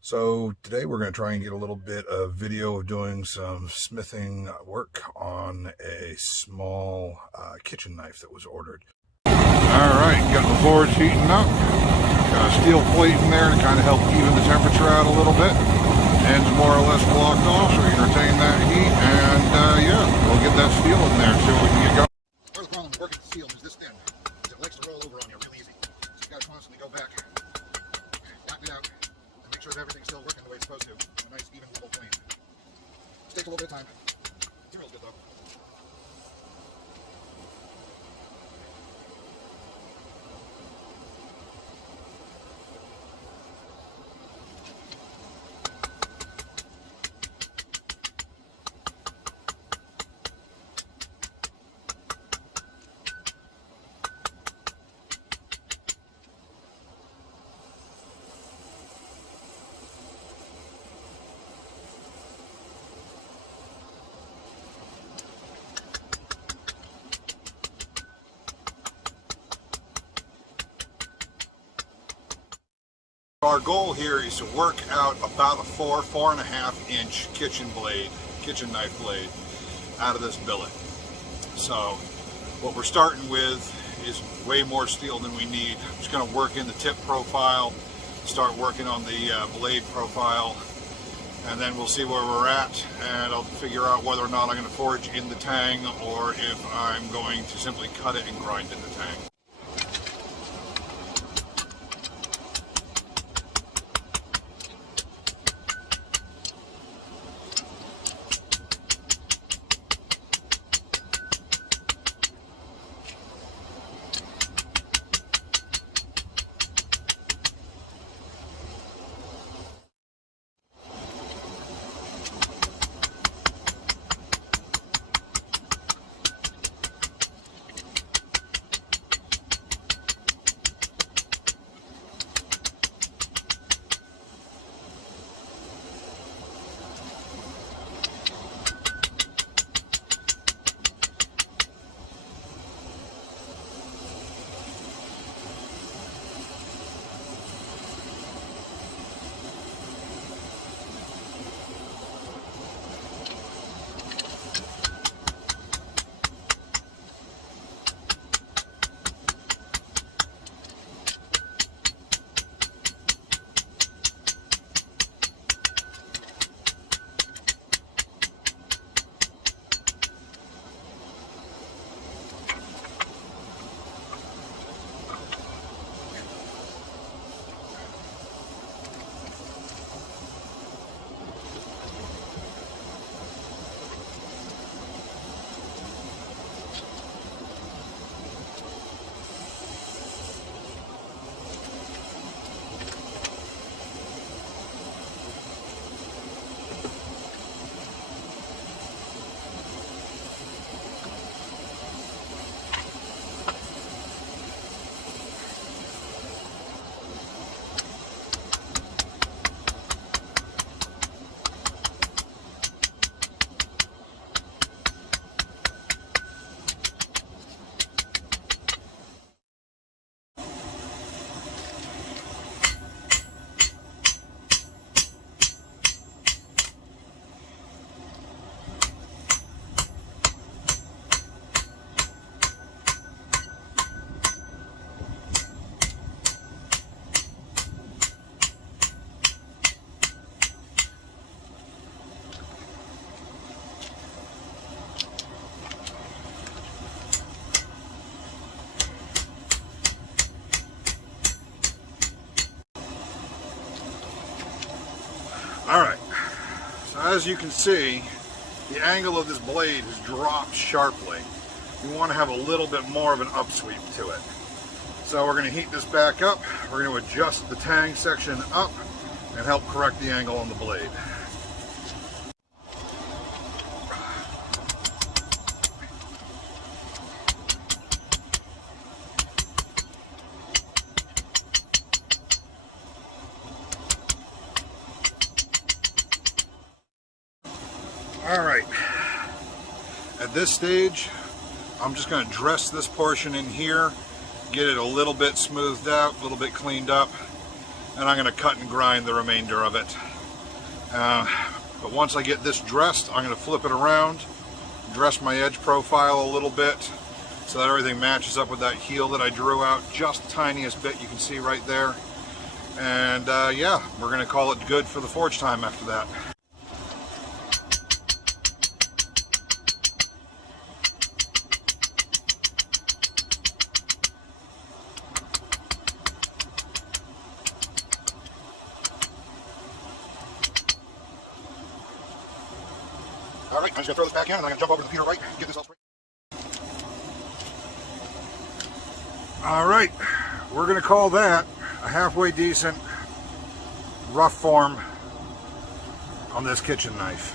So today we're going to try and get a little bit of video of doing some smithing work on a small kitchen knife that was ordered. Alright, got the forge heating up. Got a steel plate in there to kind of help even the temperature out a little bit. End's more or less blocked off so we can retain that heat, and yeah, we'll get that steel in there and see what we can get going. Part of the problem with working with steel is this thin. It likes to roll over on you real easy. So you got to constantly go back, tap it out, and make sure that everything's still working the way it's supposed to. A nice, even, level plane. It takes a little bit of time. Material's good though. Our goal here is to work out about a 4.5 inch kitchen knife blade out of this billet. So what we're starting with is way more steel than we need. I'm just going to work in the tip profile, start working on the blade profile, and then we'll see where we're at, and I'll figure out whether or not I'm going to forge in the tang or if I'm going to simply cut it and grind in the tang. Alright, so as you can see, the angle of this blade has dropped sharply. You want to have a little bit more of an upsweep to it. So we're going to heat this back up, we're going to adjust the tang section up and help correct the angle on the blade. Alright, at this stage, I'm just going to dress this portion in here, get it a little bit smoothed out, a little bit cleaned up, and I'm going to cut and grind the remainder of it. But once I get this dressed, I'm going to flip it around, dress my edge profile a little bit so that everything matches up with that heel that I drew out just the tiniest bit, you can see right there. And yeah, we're going to call it good for the forge time after that. All right, I'm just going to throw this back in, and I'm going to jump over to the computer right and get this all straight. All right, we're going to call that a halfway decent rough form on this kitchen knife.